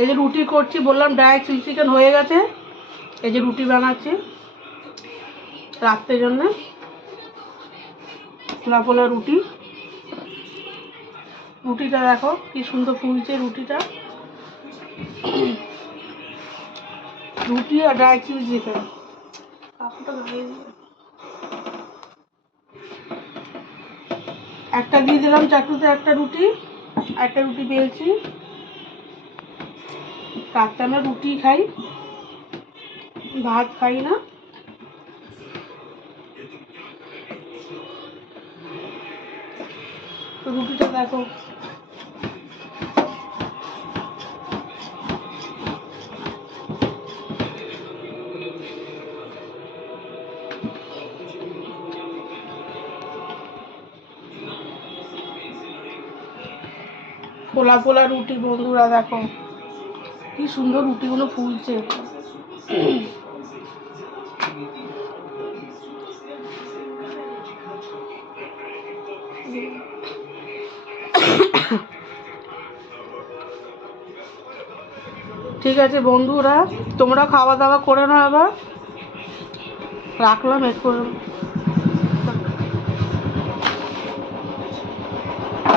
এই যে রুটি করছি, বললাম ড্রাই চিলি চিকেন হয়ে গেছে। এই যে রুটি বানাচ্ছি রাত্রের জন্য, ফোলা ফোলা রুটি। রুটিটা দেখো কি সুন্দর ফুলছে রুটিটা। রুটি আর ড্রাই চিলি চিকেন। কাপড়টা গায়ে দিয়ে একটা দিয়ে দিলাম চাটুতে, একটা রুটি, একটা রুটি বেলছি। রাত্রে আমরা রুটি খাই, ভাত খাই না। তো রুটিটা দেখো ফোলা ফোলা রুটি। বন্ধুরা দেখো কি সুন্দর রুটিগুলো ফুলছে। ঠিক আছে বন্ধুরা, তোমরা খাওয়া দাওয়া করে নাও, আবার রাখলাম একটু।